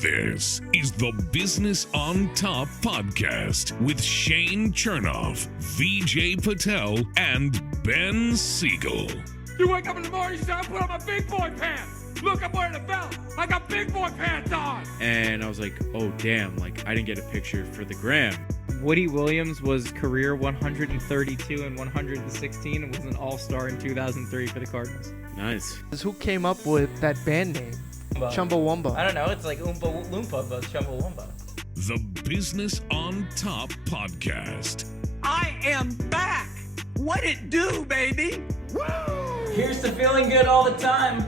This is the Business on Top podcast with Shane Chernoff, VJ Patel, and Ben Siegel. You wake up in the morning, you say, I put on my big boy pants. Look, I'm wearing a belt. I got big boy pants on. And I was like, oh, damn, like, I didn't get a picture for the gram. Woody Williams was career 132 and 116 and was an all-star in 2003 for the Cardinals. Nice. Who came up with that band name? Chumbawamba. I don't know. It's like Oompa Loompa, but Chumbawamba. The Business on Top podcast. I am back. What it do, baby? Woo! Here's to feeling good all the time.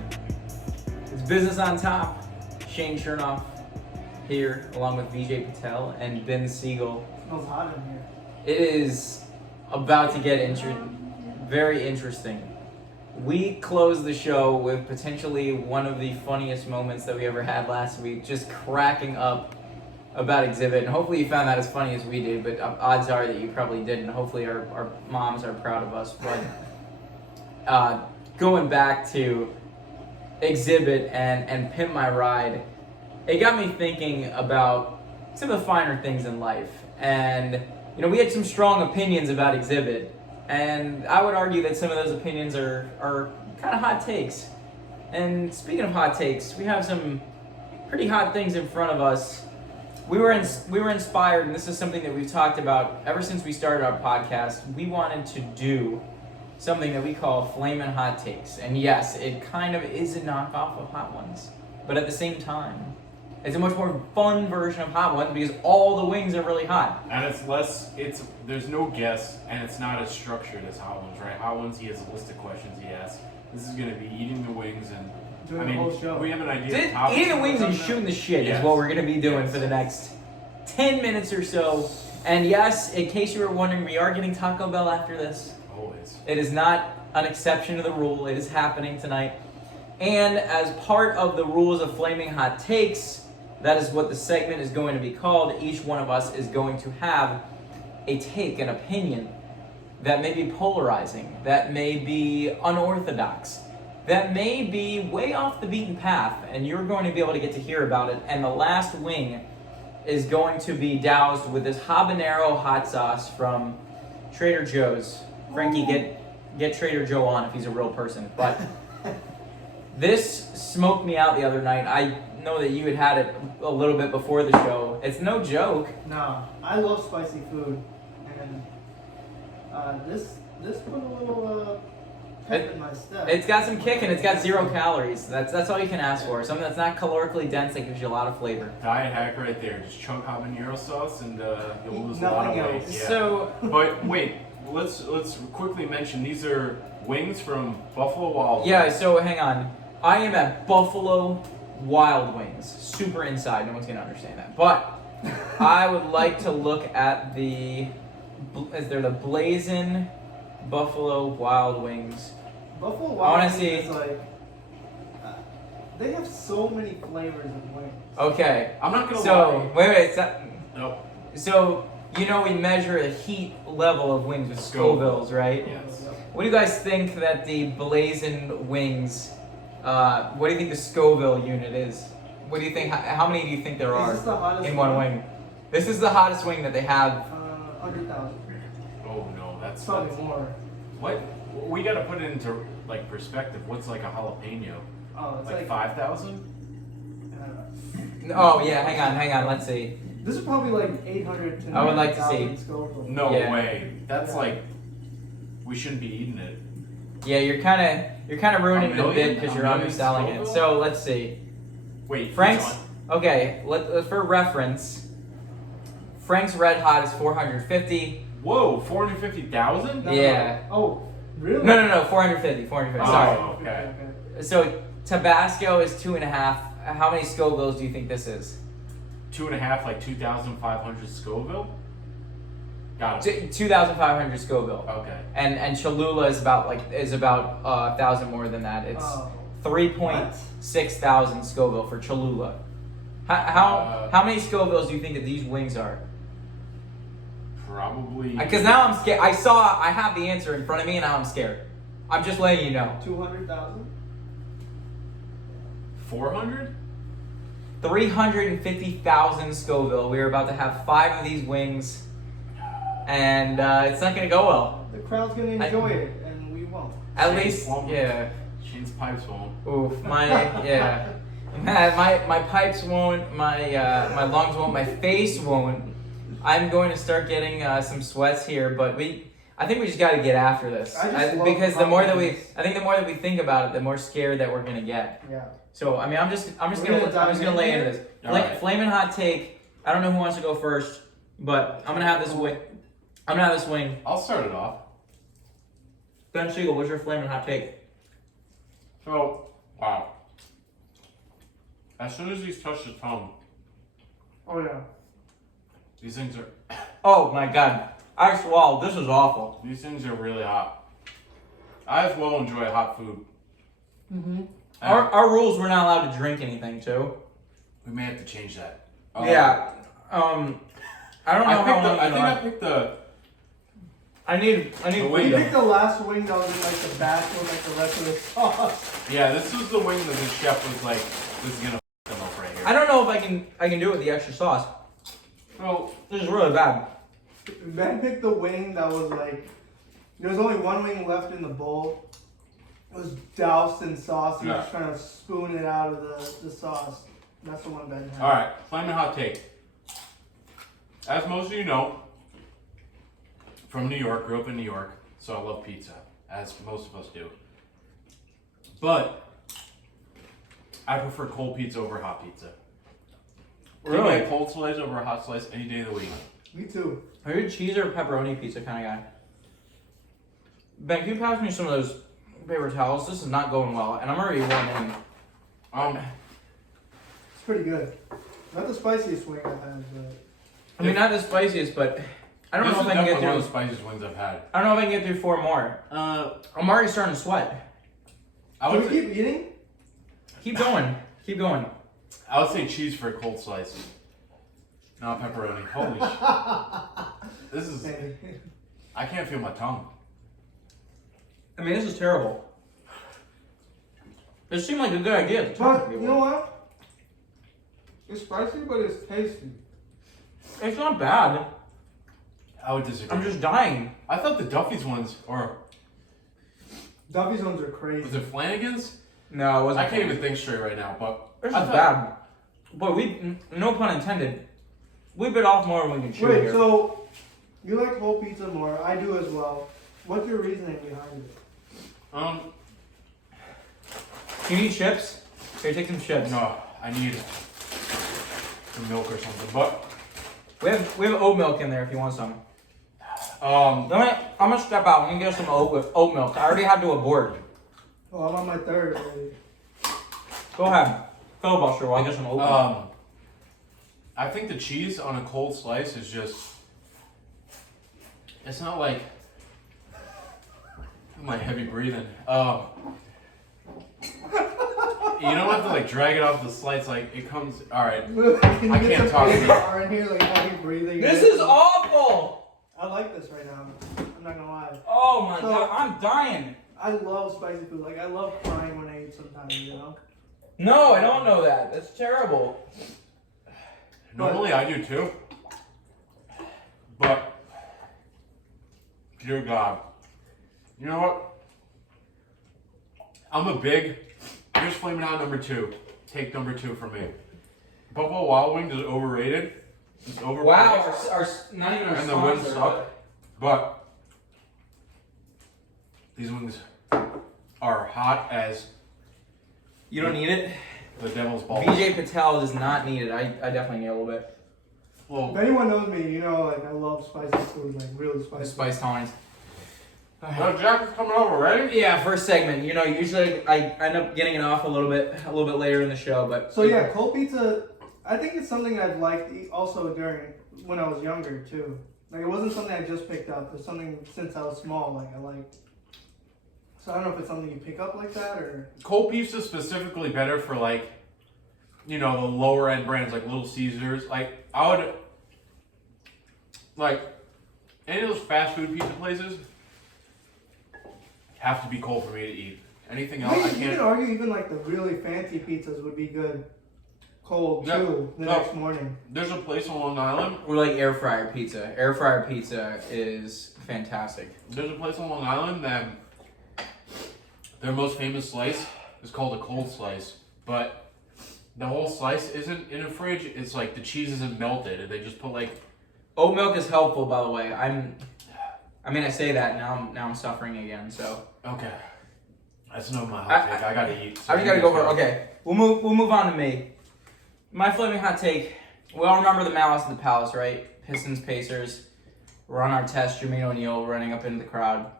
It's Business on Top. Shane Chernoff here, along with VJ Patel and Ben Siegel. Smells hot in here. It is about to get very interesting. We closed the show with potentially one of the funniest moments that we ever had last week, just cracking up about Exhibit. And hopefully you found that as funny as we did, but odds are that you probably didn't. Hopefully our moms are proud of us. But going back to Exhibit and Pimp My Ride, it got me thinking about some of the finer things in life. And, you know, we had some strong opinions about Exhibit. And I would argue that some of those opinions are kind of hot takes. And speaking of hot takes, we have some pretty hot things in front of us. We were inspired, and this is something that we've talked about ever since we started our podcast. We wanted to do something that we call Flamin' Hot Takes. And yes, it kind of is a knockoff of Hot Ones. But at the same time, it's a much more fun version of Hot Ones because all the wings are really hot. And there's no guess, and it's not as structured as Hot Ones, right? Hot Ones, he has a list of questions he asks. This is going to be eating the wings, and Doing the whole show. we have an idea of topics. Eating the wings and shooting the shit is what we're going to be doing for the next 10 minutes or so. And yes, in case you were wondering, we are getting Taco Bell after this. Always. It is not an exception to the rule. It is happening tonight. And as part of the rules of Flaming Hot Takes, that is what the segment is going to be called. Each one of us is going to have a take, an opinion that may be polarizing, that may be unorthodox, that may be way off the beaten path, and you're going to be able to get to hear about it. And the last wing is going to be doused with this habanero hot sauce from Trader Joe's. Frankie, get Trader Joe on if he's a real person. But this smoked me out the other night. I know that you had it a little bit before the show. It's no joke. No, I love spicy food, and this put a little pep in my step. It's got some kick and it's got 0 calories. That's all you can ask for. Something that's not calorically dense that gives you a lot of flavor. Diet hack right there. Just chunk habanero sauce, and you'll lose a lot of weight. Yeah. So, But wait, let's quickly mention these are wings from Buffalo Wild Wings. yeah. So hang on. I am at Buffalo Wild Wings. Super inside. No one's gonna understand that. But I would like to look at the Blazin' Buffalo Wild Wings. Buffalo I Wild wanna Wings see- is like they have so many flavors of wings. Okay. I'm not gonna So lie. wait. Nope. So you know we measure the heat level of wings with Scovilles, right? Yes. What do you guys think that the Blazin' Wings? What do you think the Scoville unit is? What do you think? How many do you think there are Is this the hottest in one wing? This is the hottest wing that they have. 100,000. Oh no, that's Probably more. What? We got to put it into like perspective. What's like a jalapeno? Oh, it's Like like 5,000? Oh yeah, hang on. Let's see. This is probably like 800 to I would like to see. 9,000 Scoville. No Yeah. way. That's Yeah. like we shouldn't be eating it. Yeah, you're kind of ruining A the million? bit because A you're million underselling it. Scoville? So let's see. Wait, Frank's. who's Okay, for reference, Frank's Red Hot is 450. on? Whoa, 450,000? No, Yeah. Oh, really? No, 450. Oh, Sorry. okay. So Tabasco is 2.5. How many Scovilles do you think this is? 2.5, like 2,500 Scoville? Got it. 2,500 Scoville. Okay. And Cholula is about 1,000 more than that. It's Oh. 3.6 thousand Scoville for Cholula. How many Scovilles do you think that these wings are? Probably. Because now I'm scared. I have the answer in front of me, and now I'm scared. I'm just letting you know. 200,000? 400? 350,000 Scoville. We are about to have 5 of these wings, and it's not gonna go well. The crowd's gonna enjoy it, and we won't. At least, yeah. Shane's pipes won't. Oof, my pipes won't, my lungs won't, my face won't. I'm going to start getting some sweats here, but I think we just got to get after this. Because the more that we think about it, the more scared that we're gonna get. Yeah. So I'm just gonna lay into this. Alright. Flamin' hot take. I don't know who wants to go first, but I'm gonna have this wing. I'll start it off. Ben Siegel, what's your flamin' hot take? So, wow. As soon as these touch the tongue, Oh yeah. these things are Oh my god, I swallowed. This is awful. these things are really hot. I as well enjoy hot food. Mm-hmm. Our rules, we're not allowed to drink anything too. We may have to change that. Yeah. I don't know how long. I picked the. I need. We wing. picked the last wing that was in like the batch with like the rest of the sauce. Yeah, this was the wing that the chef was like, "This is gonna f them up right here." I don't know if I can do it with the extra sauce. Well, This is really bad. Ben picked the wing that was like, there was only one wing left in the bowl. It was doused in sauce. He was trying to spoon it out of the sauce. That's the one Ben had. all right, flaming hot take. As most of you know, from New York, grew up in New York, so I love pizza, as most of us do. But I prefer cold pizza over hot pizza. Give me a cold slice over a hot slice any day of the week. Me too. Are you a cheese or pepperoni pizza kind of guy? Ben, can you pass me some of those paper towels? This is not going well, and I'm already worn in. It's pretty good. Not the spiciest wing I've had, but I mean, not the spiciest, but I don't know if I can get one of the through. spiciest wings I've had. I don't know if I can get through 4 more. I'm already starting to sweat. I can would we say, keep eating? Keep going. Keep going. I would say cheese for a cold slice. Not pepperoni. Holy shit. This is. I can't feel my tongue. I mean, this is terrible. It seemed like a good idea at the time. But you know what? It's spicy, but it's tasty. It's not bad. I would disagree. I'm just dying. I thought the Duffy's ones, or Duffy's ones are crazy. was it Flanagan's? No, it wasn't. I can't even think straight right now, but This is I thought- bad. Boy, no pun intended, we bit off more than we can chew Wait, here. so you like whole pizza more? I do as well. What's your reasoning behind it? You need chips? Here, take some chips. No, I need some milk or something. But We have oat milk in there if you want some. um, I'm gonna step out. I'm gonna get some oat milk. I already had to abort. Oh, I'm on my third already. Go ahead. Filibuster while I get some oat milk. I think the cheese on a cold slice is just. It's not like. My heavy breathing. You don't have to like drag it off the slice. Like it comes. All right. Can I you get can't some talk to you. ASMR in here, like heavy breathing? This is awful! I like this right now. I'm not gonna lie. Oh my So- god, I'm dying. I love spicy food. Like I love crying when I eat sometimes. You know. No, I don't know that. That's terrible. Normally I do too. But. Dear God. You know what? I'm a big. Here's Flamin' Hot number 2. Take number 2 from me. Buffalo Wild Wings is overrated. It's overpriced. Wow, not even our And the wings sponsor. suck. But these wings are hot as You don't need it? the devil's balls. VJ Patel does not need it. I definitely need a little bit. Well, If anyone knows me, you know, like I love spicy food, like really spicy. Spice tolerance. no, Jack is coming over, right? Yeah, first segment. You know, usually I end up getting it off a little bit later in the show, but So yeah, cold pizza. I think it's something I've liked also during when I was younger too. Like it wasn't something I just picked up. It's something since I was small. Like I liked. So I don't know if it's something you pick up like that or. Cold pizza is specifically better for like, you know, the lower end brands like Little Caesars. Like I would, like, any of those fast food pizza places have to be cold for me to eat. Anything else, I You can can't. argue even like the really fancy pizzas would be good. cold Yeah. too the No. next morning. There's a place on Long Island. Or like air fryer pizza. Air fryer pizza is fantastic. There's a place on Long Island that their most famous slice is called a cold slice, but the whole slice isn't in a fridge. It's like the cheese isn't melted, and they just put like. Oat milk is helpful, by the way. I say that now. Now I'm suffering again. So Okay, that's no my hot take. I gotta eat. So I just gotta go over. Okay, we'll move on to me. My flaming hot take. We all remember the Malice in the Palace, right? Pistons, Pacers. We're on our test. Jermaine O'Neal running up into the crowd,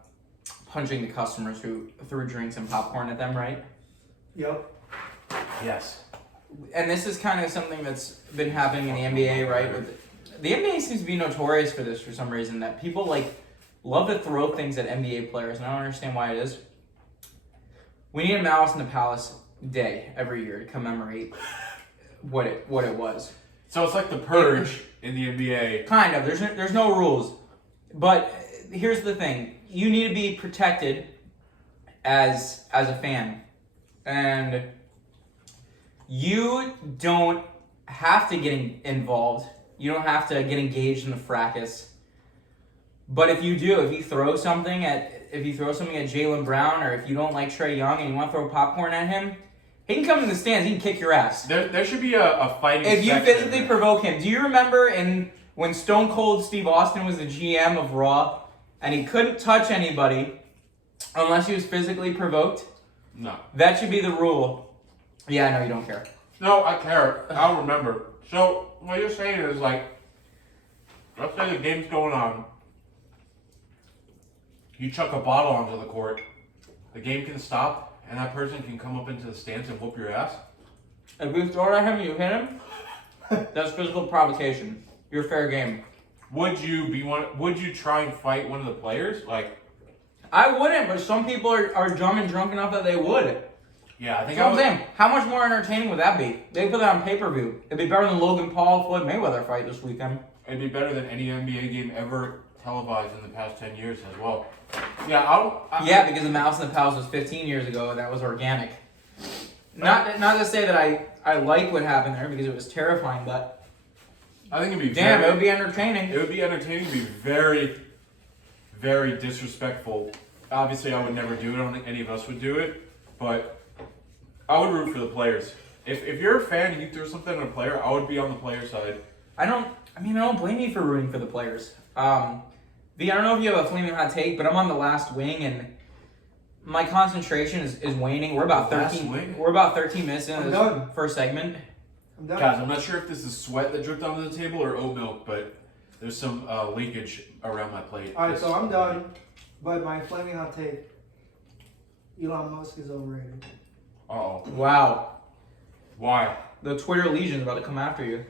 punching the customers who threw drinks and popcorn at them, right? Yep. Yes. And this is kind of something that's been happening in the NBA, right? The NBA seems to be notorious for this for some reason, that people love to throw things at NBA players, and I don't understand why it is. We need a Malice in the Palace day every year to commemorate what it was. So it's like the purge in the NBA. Kind of. There's no rules, but here's the thing: you need to be protected as a fan, and you don't have to get involved. You don't have to get engaged in the fracas. But if you do, if you throw something at Jaylen Brown, or if you don't like Trae Young and you want to throw popcorn at him, he can come in the stands. He can kick your ass. There should be a fighting. If you section physically provoke him. Do you remember when Stone Cold Steve Austin was the GM of Raw and he couldn't touch anybody unless he was physically provoked? No. That should be the rule. Yeah, I know you don't care. No, I care. I'll remember. So what you're saying is like, let's say the game's going on. You chuck a bottle onto the court, the game can stop, and that person can come up into the stands and whoop your ass. If you throw it at him and you hit him, that's physical provocation. You're fair game. Would you try and fight one of the players? Like, I wouldn't, but some people are dumb and drunk enough that they would. yeah, I think That's what I'm saying. How much more entertaining would that be? They put that on pay-per-view. It'd be better than Logan Paul Floyd Mayweather fight this weekend. It'd be better than any NBA game ever televised in the past 10 years as well. Yeah, Yeah, because the Malice in the Palace was 15 years ago, and that was organic. Not to say that I like what happened there because it was terrifying, but I think it'd be damn, it would be entertaining. It would be entertaining. It'd be very, very disrespectful. Obviously, I would never do it. I don't think any of us would do it, but I would root for the players. If you're a fan and you throw something at a player, I would be on the player side. I don't blame you for rooting for the players. V, I don't know if you have a flaming hot take, but I'm on the last wing and my concentration is waning. We're about 13 minutes into this first segment. I'm done. Guys, I'm not sure if this is sweat that dripped onto the table or oat milk, but there's some leakage around my plate. All right, so I'm done. But my flaming hot take: Elon Musk is overrated. Uh-oh. Wow. Why? The Twitter Legion's about to come after you.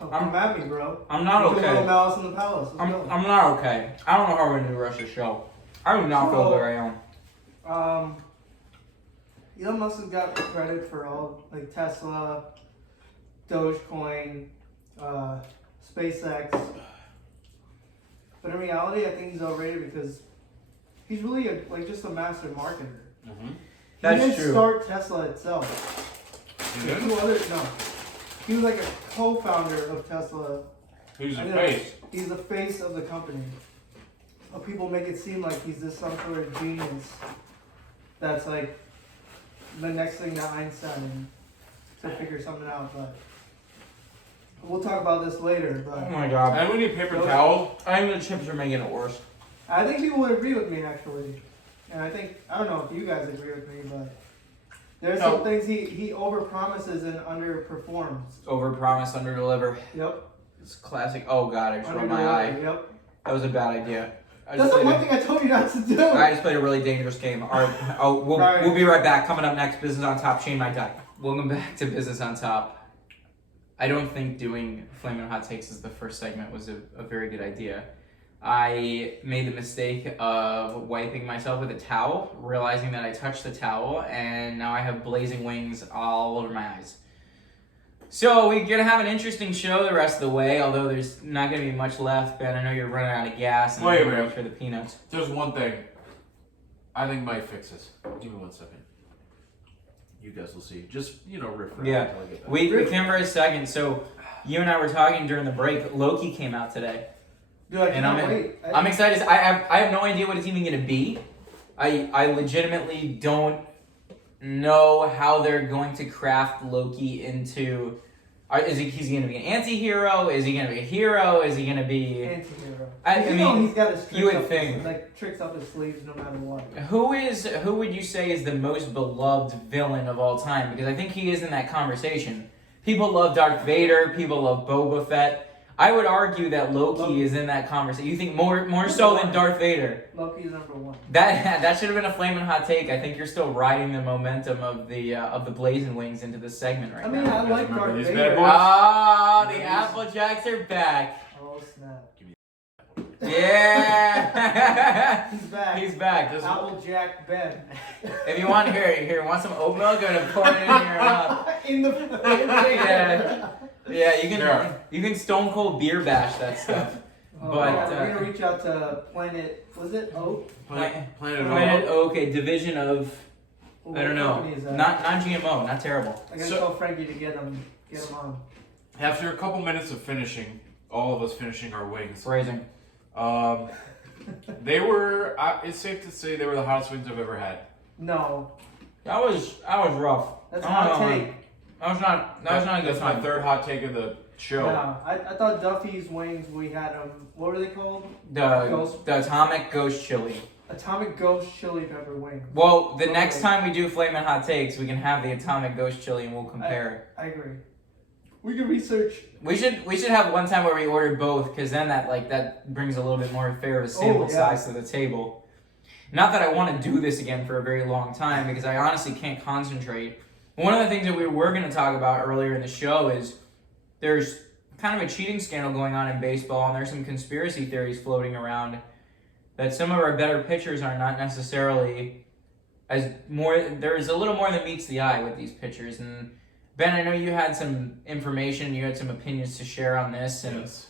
Come at me, bro. I'm not We can go okay. Malice in the Palace. Let's go. I'm not okay. I don't know how we're going to rush the show. I do not feel good right now. Elon Musk has got credit for all, like Tesla, Dogecoin, SpaceX. But in reality, I think he's overrated because he's really just a master marketer. Mm-hmm. That's he didn't true. start Tesla itself. You The did? two others, no. He was like a co-founder of Tesla. Who's the I know. face? He's the face of the company. But people make it seem like he's this some sort of genius that's like the next thing to Einstein to figure something out. But we'll talk about this later. Oh But my god. And we need paper towel. I think the chips are making it worse. I think people would agree with me actually, and I don't know if you guys agree with me, but there's some things he overpromises and underperforms. Overpromise, underdeliver. Yep. It's classic. Oh god, I just rubbed my eye. Yep. That was a bad idea. That's the one thing I told you not to do. I just played a really dangerous game. All right. We'll be right back. Coming up next, Business on Top. Shane might die. Welcome back to Business on Top. I don't think doing Flamin' Hot Takes as the first segment was a very good idea. I made the mistake of wiping myself with a towel, realizing that I touched the towel, and now I have blazing wings all over my eyes. So we're going to have an interesting show the rest of the way, although there's not going to be much left. Ben, I know you're running out of gas and Wait a I'm minute. for the peanuts. There's one thing I think might fix this. Give me 1 second. you guys will see. Just riff. Yeah. Until I get back. We came for a second. So you and I were talking during the break. Loki came out today. Dude, I And cannot wait. I'm excited. I have no idea what it's even going to be. I legitimately don't know how they're going to craft Loki into. He's going to be an anti-hero? Is he going to be a hero? Is he going to be Anti-hero. I mean, he's got his tricks you would up think. tricks up his sleeves no matter what. Who would you say is the most beloved villain of all time? Because I think he is in that conversation. People love Darth Vader. People love Boba Fett. I would argue that Loki is in that conversation. You think more so than Darth Vader? Loki is number one. That should have been a flaming hot take. I think you're still riding the momentum of the Blazing Wings into this segment right I mean, now. I like remember Darth these Vader. bad boys? Oh, the Applejacks are back. Oh snap! Yeah, He's back. he's back. Applejack Ben. If you want want some oat milk, go to pour it in your In the yeah. Sure. You can stone cold beer bash that stuff. Oh, But, yeah, we're gonna reach out to Planet. Was it Oat? Planet Planet Oak. okay, division of I don't know, Company is that? not GMO, not terrible. I gotta So- tell Frankie to get him on. After a couple minutes of finishing, all of us finishing our wings, Phrasing. they were. It's safe to say they were the hottest wings I've ever had. No, That was rough. that's a I hot don't know, take. That was not a good That's my time. third hot take of the show. No, I thought Duffy's wings. We had what were they called? The atomic ghost chili. Atomic Ghost Chili Pepper wings. Well, the next time we do flaming hot takes, we can have the atomic ghost chili and we'll compare. I agree. We can research. We should have one time where we ordered both, because then that brings a little bit more fair of a sample size to the table. Not that I want to do this again for a very long time, because I honestly can't concentrate. One of the things that we were going to talk about earlier in the show is there's kind of a cheating scandal going on in baseball, and there's some conspiracy theories floating around that some of our better pitchers are not necessarily there's a little more than meets the eye with these pitchers. And Ben, I know you had some information, you had some opinions to share on this, and Yes.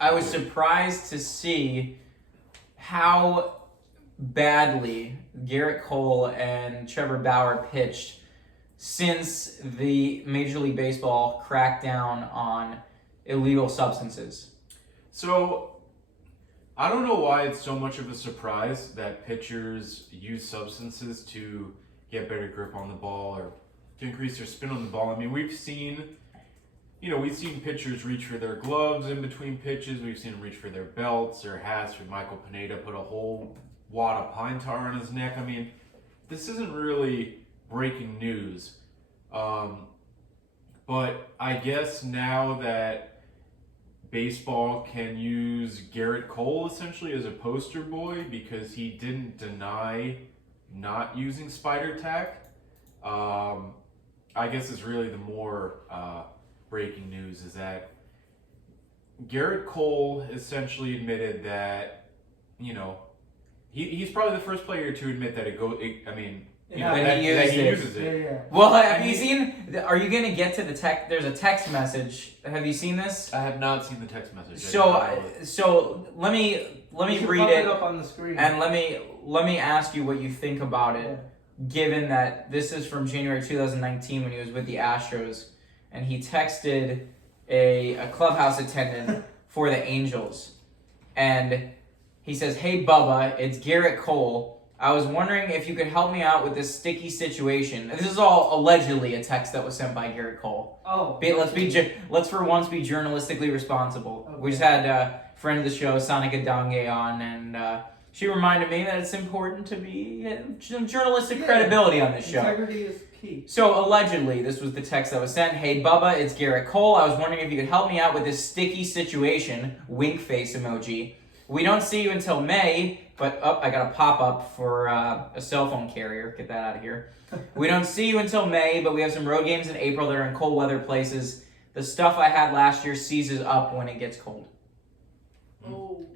I was surprised to see how badly Garrett Cole and Trevor Bauer pitched since the Major League Baseball cracked down on illegal substances. So, I don't know why it's so much of a surprise that pitchers use substances to get better grip on the ball or to increase their spin on the ball. I mean, we've seen pitchers reach for their gloves in between pitches. We've seen them reach for their belts, their hats. For Michael Pineda put a whole wad of pine tar on his neck. I mean, this isn't really breaking news. But I guess now that baseball can use Garrett Cole essentially as a poster boy because he didn't deny not using spider tack. I guess is really the more breaking news is that Garrett Cole essentially admitted that, he's probably the first player to admit that that he uses it. Yeah. Well, have you seen? Are you gonna get to the text? There's a text message. Have you seen this? I have not seen the text message. So let me read Pop it up on the screen. and let me ask you what you think about it. Yeah. Given that this is from January 2019 when he was with the Astros, and he texted a clubhouse attendant for the Angels, and he says, "Hey Bubba, it's Garrett Cole. I was wondering if you could help me out with this sticky situation." This is all allegedly a text that was sent by Garrett Cole. Oh. Let's for once be journalistically responsible. Okay. We just had a friend of the show, Sonica Dange, on, and she reminded me that it's important to be some journalistic credibility on this show. Integrity is key. So allegedly, this was the text that was sent. "Hey Bubba, it's Garrett Cole. I was wondering if you could help me out with this sticky situation." Wink face emoji. "We don't see you until May, but I got a pop-up for a cell phone carrier. Get that out of here. "We don't see you until May, but we have some road games in April that are in cold weather places. The stuff I had last year seizes up when it gets cold." Oh.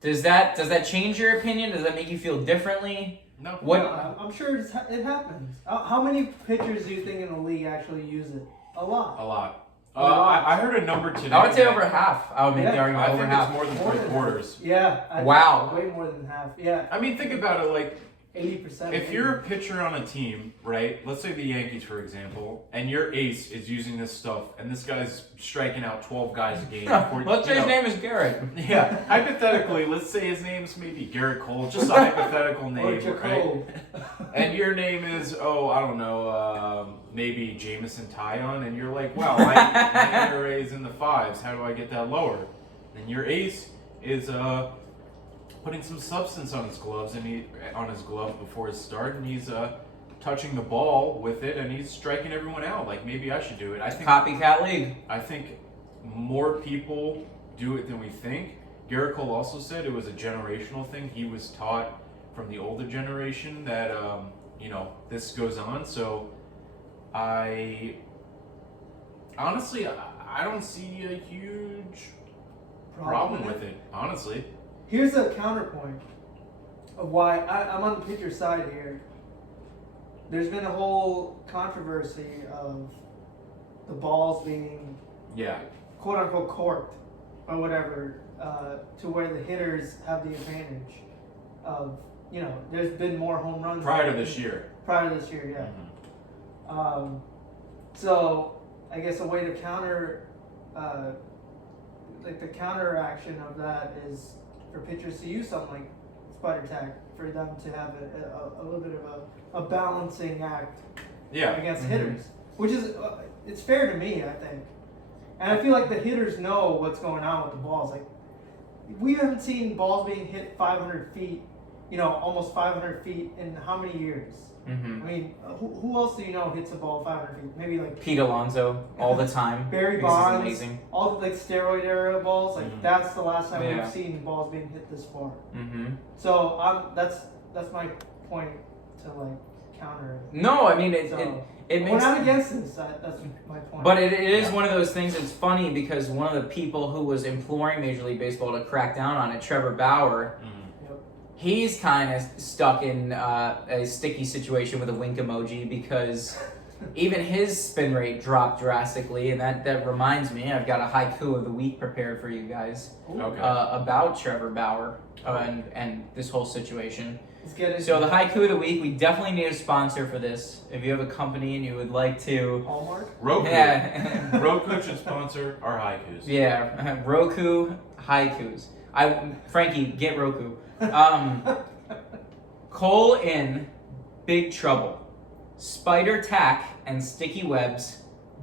Does that change your opinion? Does that make you feel differently? No. What? No, I'm sure it happens. How many pitchers do you think in the league actually use it? A lot. A lot. A lot. I heard a number today. I would say over half. I would make the argument I over think half. it's more than More than 3/4. Yeah. I Wow. think way more than half. Yeah. I mean, think about it. Like, 80%. If you're a pitcher on a team, right? Let's say the Yankees, for example, and your ace is using this stuff, and this guy's striking out 12 guys a game. Let's say his name is Garrett. Yeah, hypothetically, let's say his name's maybe Garrett Cole, just a hypothetical name, right? Jacob. And your name is, I don't know, maybe Jamison Tyon, and you're like, wow, my ERA is in the 5s. How do I get that lower? And your ace is putting some substance on his gloves before his start, and he's touching the ball with it, and he's striking everyone out. Like, maybe I should do it. I think Copycat league. I think more people do it than we think. Garrett Cole also said it was a generational thing. He was taught from the older generation that this goes on. So I honestly I don't see a huge problem with it, honestly. Here's a counterpoint of why I'm on the pitcher side here. There's been a whole controversy of the balls being quote unquote corked or whatever, to where the hitters have the advantage of, there's been more home runs Prior to this year, yeah. Mm-hmm. So I guess a way to counter, the counteraction of that is for pitchers to use something like spider tack for them to have a little bit of a balancing act against hitters, which is it's fair to me, I think. And I feel like the hitters know what's going on with the balls. Like, we haven't seen balls being hit 500 feet, almost 500 feet in how many years? Mm-hmm. I mean, who else do you know hits a ball 500 feet? Maybe like Pete Alonso all the time. Barry This is Bonds, amazing. all the steroid era balls. Like that's the last time Yeah. we've seen balls being hit this far. Mm-hmm. So that's my point to counter it. No, I mean it We're makes. not against this. That's my point. But it is one of those things. It's funny because one of the people who was imploring Major League Baseball to crack down on it, Trevor Bauer, he's kind of stuck in a sticky situation with a wink emoji because even his spin rate dropped drastically, and that reminds me, I've got a haiku of the week prepared for you guys about Trevor Bauer and this whole situation. Let's get into So the haiku of the week, we definitely need a sponsor for this. If you have a company and you would like to, Hallmark. Roku. yeah, Roku should sponsor our haikus. yeah, Roku haikus. Frankie, get Roku. Cole in big trouble. Spider tack and sticky webs.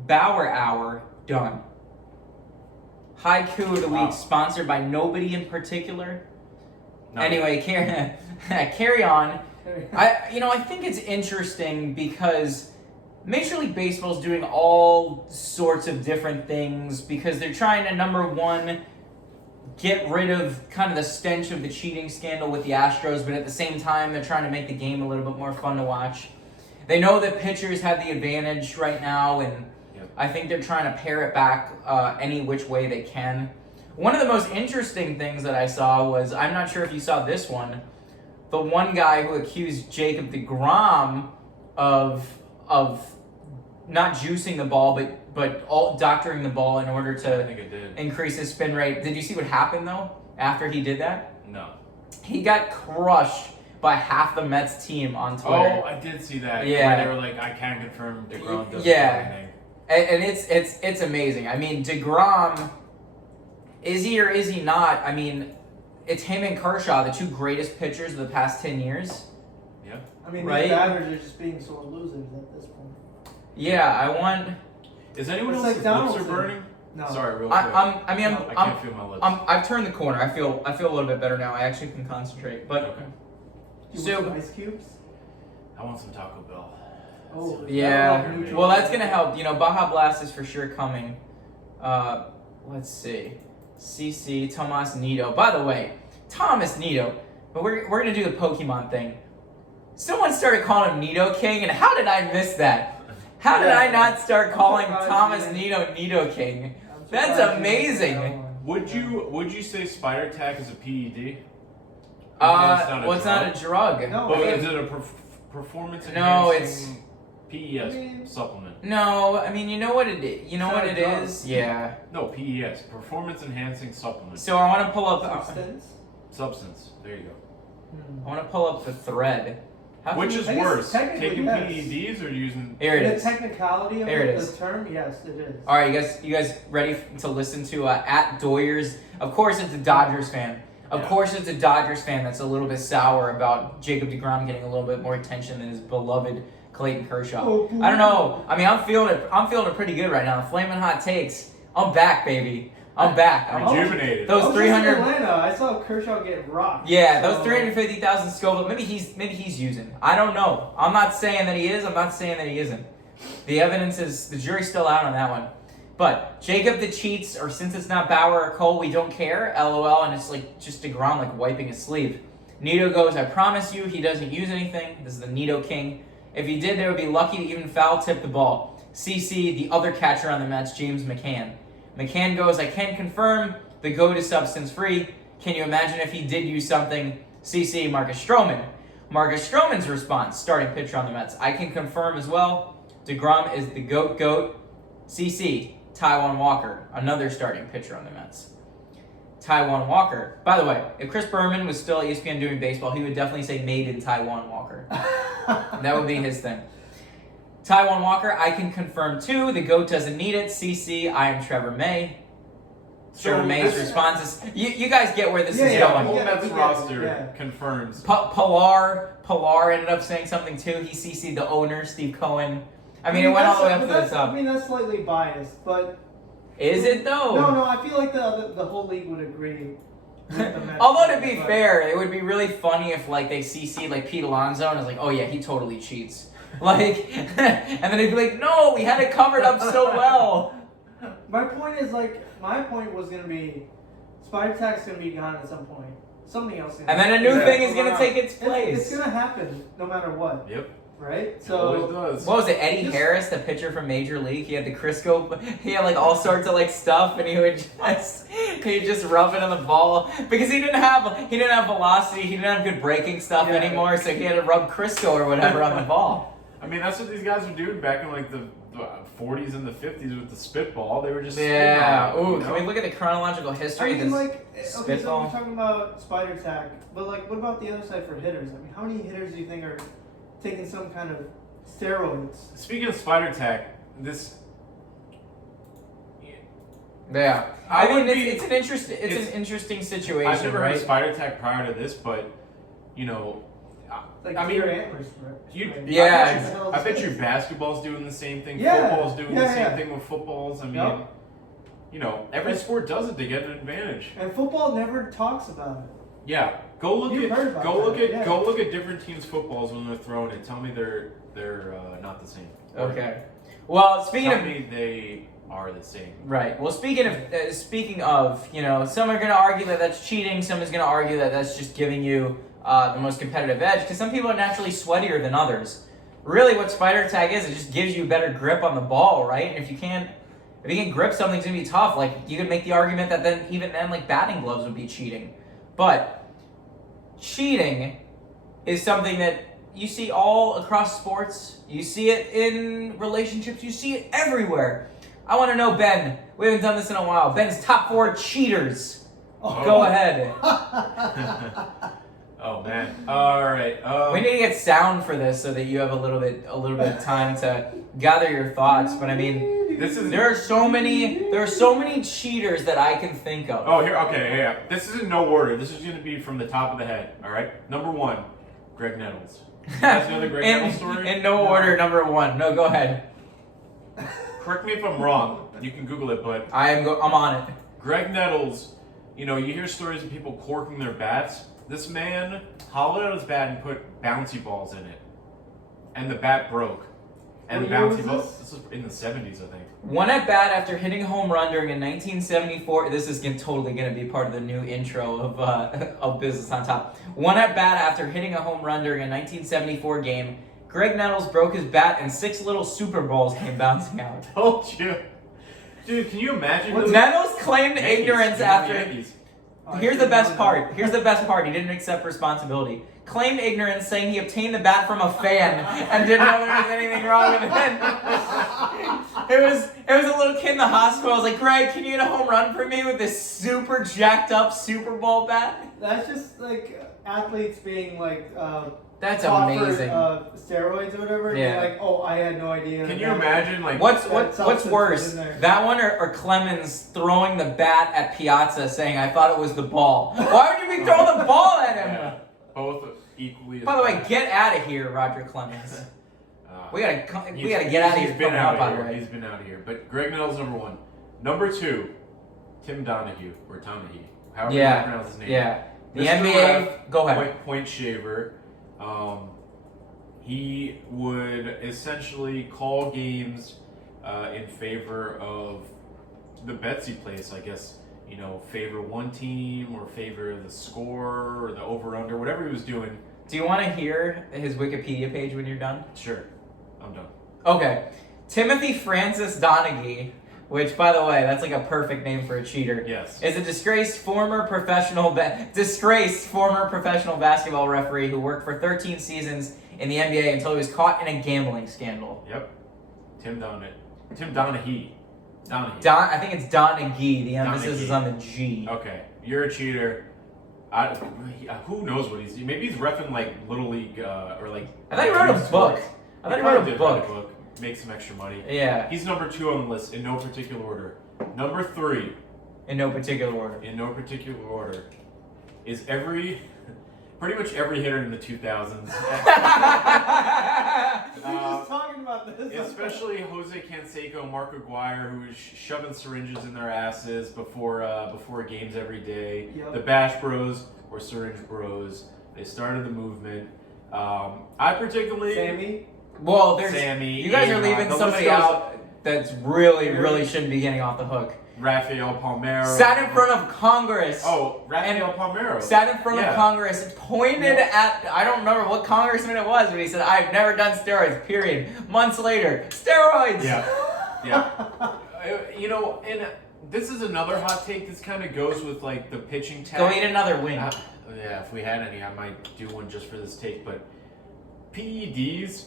Bauer hour done. Haiku of the week, sponsored by nobody in particular. Anyway, carry on. I think it's interesting because Major League Baseball is doing all sorts of different things because they're trying to, number one, get rid of kind of the stench of the cheating scandal with the Astros, but at the same time, they're trying to make the game a little bit more fun to watch. They know that pitchers have the advantage right now, and I think they're trying to pare it back any which way they can. One of the most interesting things that I saw was, I'm not sure if you saw this one, the one guy who accused Jacob deGrom of not juicing the ball, but doctoring the ball in order I think it to did. increase his spin rate. Did you see what happened, though, after he did that? No. He got crushed by half the Mets team on Twitter. Oh, I did see that. Yeah. Where they were like, I can't confirm DeGrom doesn't Yeah. do anything. And it's amazing. I mean, DeGrom, is he or is he not? I mean, it's him and Kershaw, the two greatest pitchers of the past 10 years. Yeah. I mean, Right? these batters are just being sore losers at this point. Yeah, I want. Is anyone It's else's like lips are Donaldson. burning? No. Sorry, real quick. I can't feel my lips. I've turned the corner. I feel a little bit better now. I actually can concentrate. But Okay. You So- want some ice cubes? I want some Taco Bell. Oh, yeah, neutral. well, that's gonna help. Baja Blast is for sure coming. Let's see, CC Tomas Nido. By the way, Thomas Nido. But we're gonna do the Pokemon thing. Someone started calling him Nido King, and how did I miss that? How did I not start calling surprised Thomas you didn't. Nido King? I'm surprised That's you didn't amazing. get that one. Would you say spider tack is a PED? Well, it's not a drug. No, But it's- is it a performance No, enhancing PES I mean- supplement? No, I mean, you know what it is. You know It's what not it a drug. is. Yeah. No, PES, performance enhancing supplement. So I want to pull up. Substance? Substance. There you go. Hmm. I want to pull up the thread Which is I guess worse, technically, taking yes. PEDs or using? Here it The is. technicality of There it it, is. the term, yes, it is. All right, you guys ready to listen to at Doyers? Of course, it's a Dodgers fan. Of course, it's a Dodgers fan that's a little bit sour about Jacob deGrom getting a little bit more attention than his beloved Clayton Kershaw. I don't know. I mean, I'm feeling it pretty good right now. Flamin' hot takes. I'm back, baby. I'm back. Rejuvenated. Those I was 300. just in Atlanta. I saw Kershaw get rocked. Yeah, so- those 350,000 Scoville. Maybe he's using. I don't know. I'm not saying that he is. I'm not saying that he isn't. The evidence is the jury's still out on that one. But Jacob the cheats, or since it's not Bauer or Cole, we don't care. LOL, and it's like just DeGrom like wiping his sleeve. Nito goes, I promise you, he doesn't use anything. This is the Nito King. If he did, they would be lucky to even foul tip the ball. CC, the other catcher on the Mets, James McCann. McCann goes, I can confirm the GOAT is substance free. Can you imagine if he did use something? CC, Marcus Stroman. Marcus Stroman's response, starting pitcher on the Mets. I can confirm as well. DeGrom is the GOAT. CC, Taijuan Walker, another starting pitcher on the Mets. Taijuan Walker. By the way, if Chris Berman was still at ESPN doing baseball, he would definitely say made in Taijuan Walker. That would be his thing. Taijuan Walker, I can confirm too. The GOAT doesn't need it. CC, I am Trevor May. Trevor May's response is, you guys get where this is The going. whole Yeah, Mets yeah, roster yeah. confirms. Pilar ended up saying something too. He CC'd the owner, Steve Cohen. I mean, it went all the way up to the top. I mean, that's slightly biased, but Is it though? no, I feel like the whole league would agree. With the Mets. Although to be fair, it would be really funny if like they CC'd like Pete Alonso and it's like, oh yeah, he totally cheats. Like, and then they'd be like, no, we had it covered up so well. My point was gonna be, Spider Tack's gonna be gone at some point. Something else. And then a new thing is gonna take its place. It's gonna happen no matter what. Yep. Right? It always does. What was it? Eddie Harris, the pitcher from Major League. He had the Crisco. He had like all sorts of like stuff, and he'd just rub it on the ball because he didn't have velocity. He didn't have good breaking stuff anymore, so he had to rub Crisco or whatever on the ball. I mean, that's what these guys were doing back in like the 40s and the 50s with the spitball. They were just Yeah. spitballing, Ooh, you know? can we look at the chronological history I of mean, this like, okay, so spitball? we're talking about Spider Tack, but like, what about the other side for hitters? I mean, how many hitters do you think are taking some kind of steroids? Speaking of Spider Tack, this Yeah, I I mean would be- it's an interesting situation, I've never heard right? of Spider Tack prior to this, but you know, Like, I mean, your antlers, right? you, Right. Yeah. I bet you basketball's doing the same thing. Yeah. Football's doing the Yeah, same yeah. thing with footballs. I mean, Yep. you know, every sport does it to get an advantage. And football never talks about it. Yeah, go look You've heard at about go that, look at yeah. go look at different teams' footballs when they're throwing it. Tell me they're not the same. Okay. Well, speaking Tell of me they are the same. right. Well, speaking of, you know, some are going to argue that that's cheating. Some is going to argue that that's just giving you the most competitive edge because some people are naturally sweatier than others. Really, what Spider Tag is, it just gives you better grip on the ball, right? And if you can't grip something, it's gonna be tough. Like you could make the argument that then like batting gloves would be cheating, but cheating is something that you see all across sports. You see it in relationships. You see it everywhere. I want to know, Ben. We haven't done this in a while. Ben's top 4 cheaters. Oh. Go ahead. Oh man. All right. We need to get sound for this so that you have a little bit of time to gather your thoughts. But I mean, This is there are so many cheaters that I can think of. Oh, here. Okay, yeah. This is in no order. This is going to be from the top of the head. All right. Number 1, Greg Nettles. You guys know the Greg Nettles story? In no order, number 1. No, go ahead. Correct me if I'm wrong. You can Google it, but I'm on it. Greg Nettles. You know, you hear stories of people corking their bats. This man hollowed out his bat and put bouncy balls in it, and the bat broke. And What the year bouncy was balls. this? This was in the 70s, I think. One at bat after hitting a home run during a 1974. This is totally going to be part of the new intro of Business on Top. One at bat after hitting a home run during a 1974 game. Greg Nettles broke his bat and 6 little Super Bowls came bouncing out. Told you, dude. Can you imagine? What's those Nettles claimed Yankees, ignorance the after. Yankees. Here's the best part. He didn't accept responsibility. Claimed ignorance, saying he obtained the bat from a fan and didn't know there was anything wrong with it. It was a little kid in the hospital. I was like, Greg, can you hit a home run for me with this super jacked up Super Bowl bat? That's just like athletes being like That's caught amazing. for steroids or whatever. Yeah. Yeah. Like, oh, I had no idea. Can you imagine, like, What's substance worse, was in there. that one or Clemens throwing the bat at Piazza saying, "I thought it was the ball"? Why would you be throwing the ball at him? yeah, both equally. By the way, get out of here, Roger Clemens. We gotta get out of here. He's been coming out up, by the of here. way. He's been out of here. But Greg Nettles number 1. Number 2, Tim Donahue or Donahue, however you pronounce his name. Yeah. The Mr. NBA. Ref, Go ahead. Point shaver. He would essentially call games in favor of the bets he placed. I guess, favor one team or favor the score or the over/under, whatever he was doing. Do you want to hear his Wikipedia page when you're done? Sure, I'm done. Okay. Timothy Francis Donaghy, which, by the way, that's like a perfect name for a cheater. Yes. Is a disgraced former professional basketball referee who worked for 13 seasons in the NBA until he was caught in a gambling scandal. Yep. Tim Donahue. I think it's Donaghy. The emphasis Donaghy. is on the G. Okay, you're a cheater. Who knows what he's? Maybe he's reffing like Little League or like. I thought he wrote a book. I thought he wrote a book. Make some extra money. Yeah. He's number 2 on the list in no particular order. Number 3 In no particular order. is pretty much every hitter in the 2000s. We were just talking about this. Especially Jose Canseco, Mark Aguirre, who was shoving syringes in their asses before games every day. Yep. The Bash Bros or Syringe Bros. They started the movement. I particularly Sammy. Well, there's Sammy. you guys are leaving the somebody list goes- out that's really shouldn't be getting off the hook. Rafael Palmeiro. Sat in front of Congress. Oh, Rafael Palmeiro. Sat in front of Yeah. Congress, pointed at, I don't remember what congressman it was, but he said, "I've never done steroids, period." Months later, steroids! Yeah. And this is another hot take. This kind of goes with like the pitching tag. Go eat another wing. Yeah, if we had any, I might do one just for this take. But PEDs,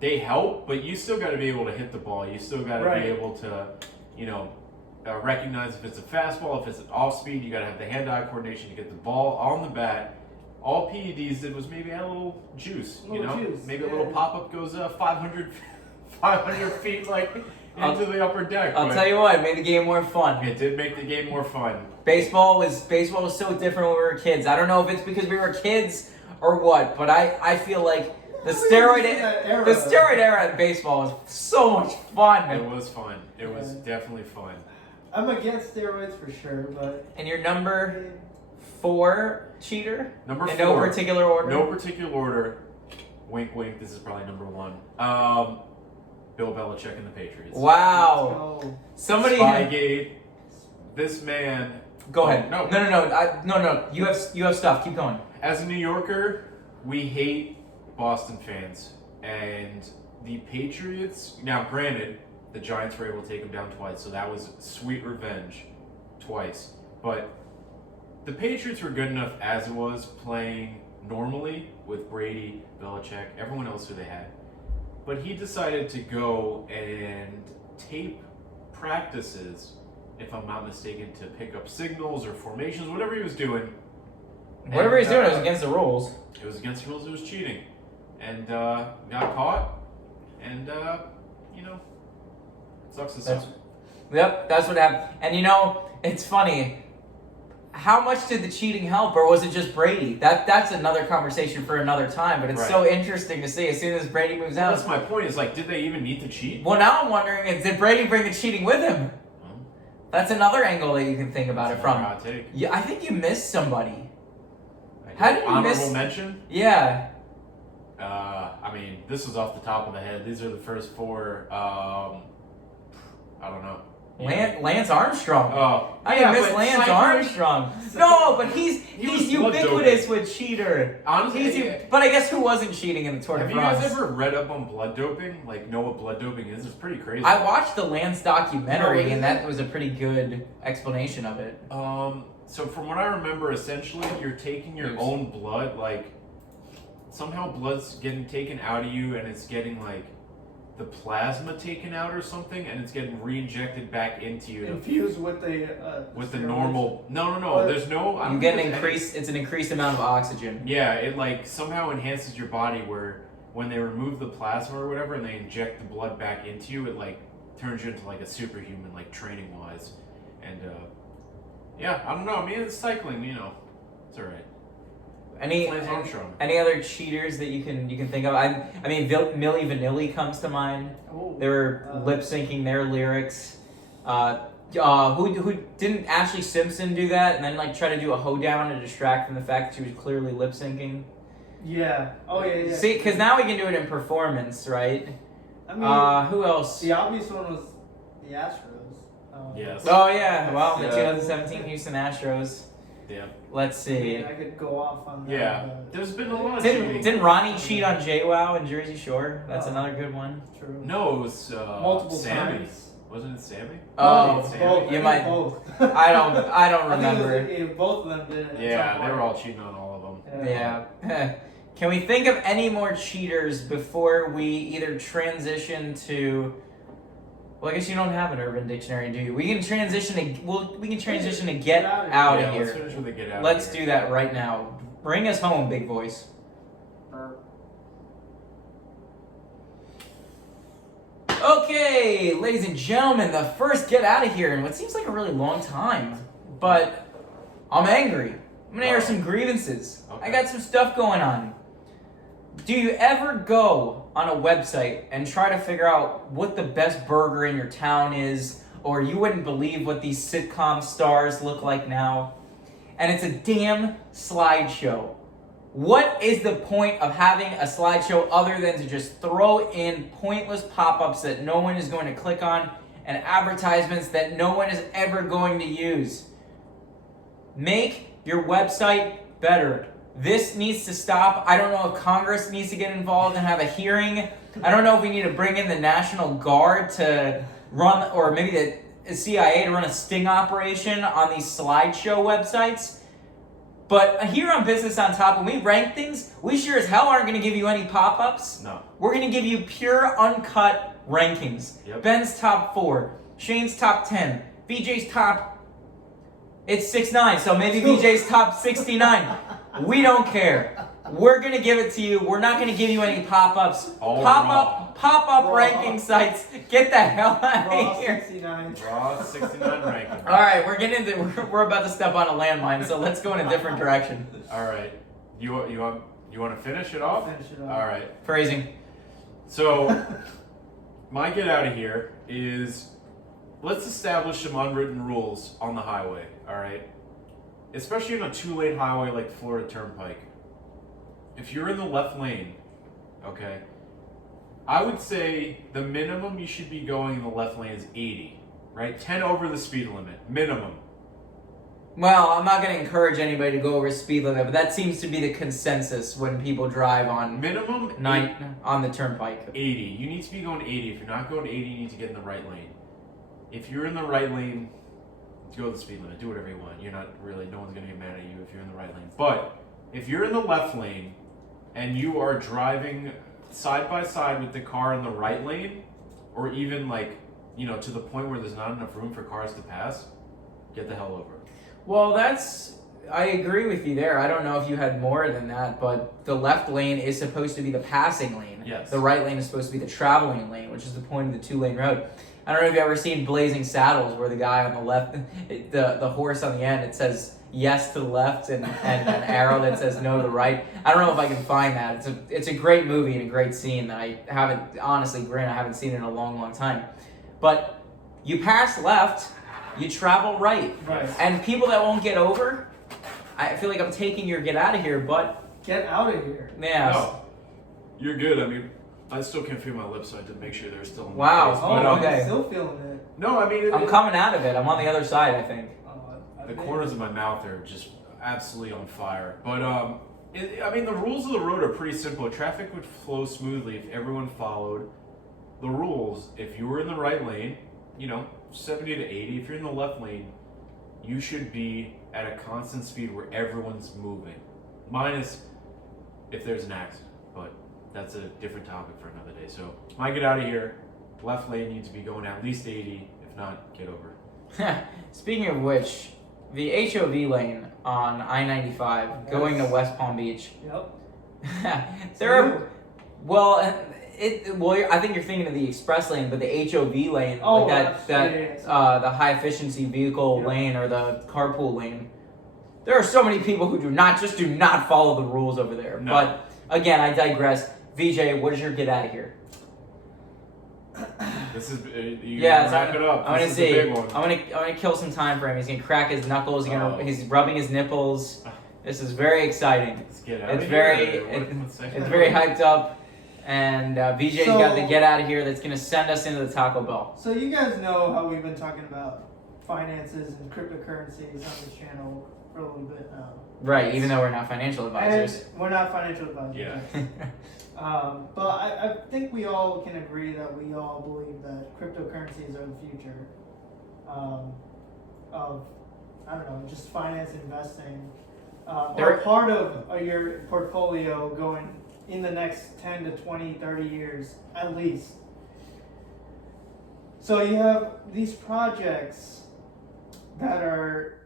they help, but you still got to be able to hit the ball. You still got to Right. be able to, recognize if it's a fastball, if it's an off speed. You got to have the hand-eye coordination to get the ball on the bat. All PEDs did was maybe add a little juice. Maybe a little pop-up goes 500 feet into the upper deck. I'll tell you what, it made the game more fun. It did make the game more fun. Baseball was so different when we were kids. I don't know if it's because we were kids or what, but I feel like the steroid era in baseball was so much fun. It was fun. It was definitely fun. I'm against steroids for sure, but. And your number 4 cheater? Number 4. In no particular order? No particular order. Wink, wink. This is probably number 1. Bill Belichick and the Patriots. Wow. Oh. Somebody. Spygate. This man. Go ahead. No. No. You have stuff. Keep going. As a New Yorker, we hate Boston fans. And the Patriots. Now, granted, the Giants were able to take them down twice, so that was sweet revenge. Twice. But the Patriots were good enough as it was, playing normally with Brady, Belichick, everyone else who they had. But he decided to go and tape practices, if I'm not mistaken, to pick up signals or formations, whatever he was doing. Whatever he's doing, it was against the rules. It was against the rules, it was cheating. And got caught. And, sucks to suck. Yep, that's what happened. And it's funny. How much did the cheating help, or was it just Brady? That's another conversation for another time, but it's so interesting to see as soon as Brady moves out. That's my point, is did they even need to cheat? Well, now I'm wondering, did Brady bring the cheating with him? That's another angle that you can think about it from. Hot take. Yeah, I think you missed somebody. How did you miss? Honorable mention? Yeah. This is off the top of the head. These are the first 4. I don't know. Lance Armstrong. Oh, I didn't miss Lance Armstrong. No, but he's was ubiquitous with cheater. Honestly, But I guess who wasn't cheating in the Tour de have you France? guys ever read up on blood doping? Know what blood doping is? It's pretty crazy. I watched the Lance documentary, and that was a pretty good explanation of it. So from what I remember, essentially, you're taking your own blood, somehow blood's getting taken out of you, and it's getting the plasma taken out or something, and it's getting re-injected back into you. Infused with the With the steroids. normal. No. But There's no. I You don't get think an there's any- increased. It's an increased amount of oxygen. Yeah, it like somehow enhances your body where when they remove the plasma or whatever and they inject the blood back into you, it like turns you into like a superhuman, like training wise. And yeah, I don't know. I mean, it's cycling, it's all right. Lance Armstrong. Any other cheaters that you can think of? I mean, Milli Vanilli comes to mind. Oh, They were lip syncing their lyrics. Who didn't Ashley Simpson do that and then like try to do a hoedown to distract from the fact that she was clearly lip syncing? yeah. Oh yeah. See, because now we can do it in performance, right? I mean, Who else? the obvious one was the Astros. Yes. Oh yeah, well, the Yeah. 2017 Houston Astros. Yeah. Let's I see. mean, I could go off on that. Yeah. There's been a lot of cheating. Didn't Ronnie cheat on JWoww in Jersey Shore? That's another good one. True. No, it was Multiple Sammy. times. Wasn't it Sammy? Oh, Sammy. both. you I might- think both. I don't I think it was, remember. both of them did it. at Yeah, some they were point. all cheating on all of them. Yeah. Can we think of any more cheaters before we either transition to? Well, I guess you don't have an Urban Dictionary, do you? We can transition to get out Yeah, of let's here. finish with the get out. Let's of do here. that right now. Bring us home, big voice. Okay, ladies and gentlemen, the first get out of here in what seems like a really long time, but I'm angry. I'm gonna air some grievances. Okay. I got some stuff going on. Do you ever go on a website and try to figure out what the best burger in your town is, or you wouldn't believe what these sitcom stars look like now? And it's a damn slideshow. What is the point of having a slideshow other than to just throw in pointless pop-ups that no one is going to click on and advertisements that no one is ever going to use? Make your website better. This needs to stop. I don't know if Congress needs to get involved and have a hearing. I don't know if we need to bring in the National Guard to run, or maybe the CIA to run a sting operation on these slideshow websites. But here on Business on Top, when we rank things, we sure as hell aren't going to give you any pop-ups. No. We're going to give you pure, uncut rankings. Yep. Ben's top 4, Shane's top 10, VJ's top... It's 6'9", so maybe VJ's top 69. We don't care. We're going to give it to you. We're not going to give you any pop-ups. All Pop-up Raw. ranking sites. Get the hell out Raw of here. 69. Raw 69 ranking. All right, we're about to step on a landmine, so let's go in a different direction. All right. You want to finish it off? Finish it off. All right. Phrasing. So, my get out of here is let's establish some unwritten rules on the highway, all right? Especially in a 2-lane highway like Florida Turnpike. If you're in the left lane, okay, I would say the minimum you should be going in the left lane is 80, right? 10 over the speed limit, minimum. Well, I'm not going to encourage anybody to go over speed limit, but that seems to be the consensus when people drive on Minimum on the turnpike. 80. You need to be going 80. If you're not going 80, you need to get in the right lane. If you're in the right lane, go the speed limit. Do whatever you want. You're not really, no one's going to get mad at you if you're in the right lane. But if you're in the left lane and you are driving side by side with the car in the right lane, or even like, to the point where there's not enough room for cars to pass, get the hell over. Well, I agree with you there. I don't know if you had more than that, but the left lane is supposed to be the passing lane. Yes. The right lane is supposed to be the traveling lane, which is the point of the 2-lane road. I don't know if you've ever seen Blazing Saddles, where the guy on the left, the horse on the end, it says yes to the left and an arrow that says no to the right. I don't know if I can find that. It's a great movie and a great scene that I haven't, honestly, granted, I haven't seen it in a long, long time. But you pass left, you travel right. Right. And people that won't get over, I feel like I'm taking your get out of here, but Get out of here. yeah. No, you're good. I mean, I still can't feel my lips, so I had to make sure they're still in Wow. my face. Oh, But, okay. I'm still feeling it. no, I mean, I'm coming out of it. I'm on the other side, I think. the corners of my mouth are just absolutely on fire. But I mean, the rules of the road are pretty simple. Traffic would flow smoothly if everyone followed the rules. If you were in the right lane, 70 to 80. If you're in the left lane, you should be at a constant speed where everyone's moving, minus if there's an accident. But that's a different topic for another day. So might get out of here. Left lane needs to be going at least 80. If not, get over. Speaking of which, the HOV lane on I-95 going to West Palm Beach. Yep. There are, well, I think you're thinking of the express lane, but the HOV lane, Oh, like the high efficiency vehicle lane or the carpool lane. There are so many people who do not follow the rules over there. No. But again, I digress. VJ, what is your get out of here? This is Yeah, wrap it up. I'm This gonna is see. the big one. I'm gonna kill some time for him. He's gonna crack his knuckles. He's rubbing his nipples. This is very exciting. Let's get out It's of very here. it's very hyped up. And VJ's got the get out of here that's gonna send us into the Taco Bell. So you guys know how we've been talking about finances and cryptocurrencies on this channel for a little bit now. Right, even though we're not financial advisors. And we're not financial advisors. Yeah. But I think we all can agree that we all believe that cryptocurrencies are the future of, I don't know, just finance investing. Or part of your portfolio going in the next 10 to 20, 30 years at least. So you have these projects that are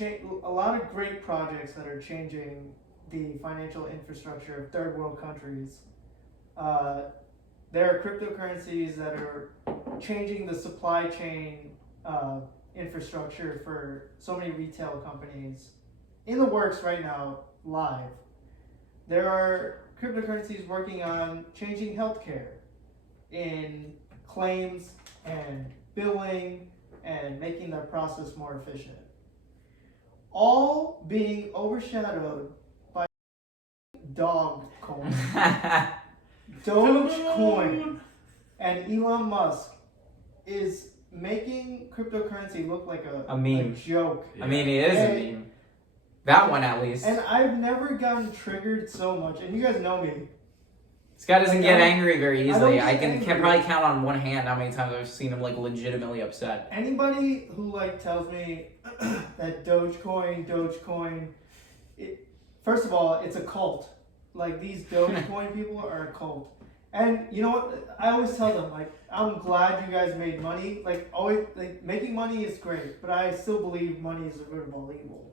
a lot of great projects that are changing the financial infrastructure of third world countries. There are cryptocurrencies that are changing the supply chain infrastructure for so many retail companies in the works right now, live. There are cryptocurrencies working on changing healthcare in claims and billing and making that process more efficient. All being overshadowed by Dogecoin. Dogecoin and Elon Musk is making cryptocurrency look like a meme. A joke. I mean, it is a meme. That one at least. And I've never gotten triggered so much, and you guys know me. This guy doesn't get angry very easily. I can probably count on one hand how many times I've seen him like legitimately upset. Anybody who like tells me that Dogecoin, first of all, it's a cult. Like these Dogecoin people are a cult. And you know what? I always tell them, like, I'm glad you guys made money. Like, always, like, making money is great, but I still believe money is the root of all evil,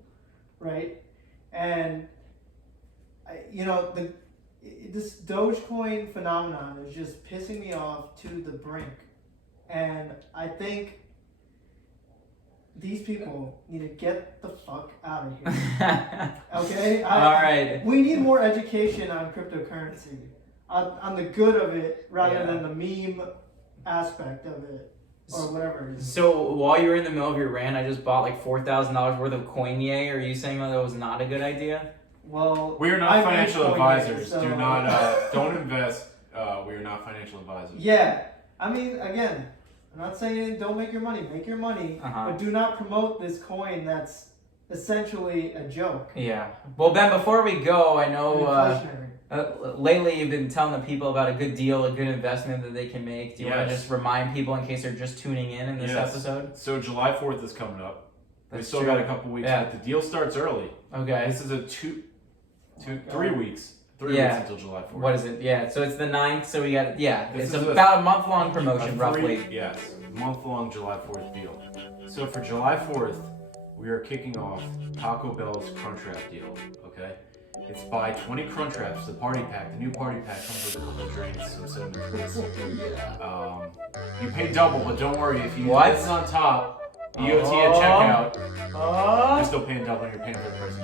right? And this Dogecoin phenomenon is just pissing me off to the brink. And I think these people need to get the fuck out of here. Okay? All right. We need more education on cryptocurrency, on the good of it, rather than the meme aspect of it, or whatever it is. So while you were in the middle of your rant, I just bought like $4,000 worth of Coinye. Are you saying that was not a good idea? Well, we are not financial advisors. So, Do not don't invest. We are not financial advisors. Yeah, I mean, again, I'm not saying don't make your money. Make your money, but do not promote this coin that's essentially a joke. Yeah. Well, Ben, before we go, I know lately you've been telling the people about a good deal, a good investment that they can make. Do you want to just remind people in case they're just tuning in this episode? So July 4th is coming up. We still true. got a couple weeks, but the deal starts early. Okay. This is a 3 weeks. 3 weeks until July 4th. What is it? Yeah, so it's the 9th, so we got, it's about a month-long promotion, roughly. Yes, month-long July 4th deal. So for July 4th, we are kicking off Taco Bell's Crunchwrap deal, okay? It's buy 20 Crunchwraps, the party pack. The new party pack comes with a couple of drinks, some cinnamon twist. You pay double, but don't worry, if you use this on top, EOT at checkout, you're still paying double and you're paying for the price.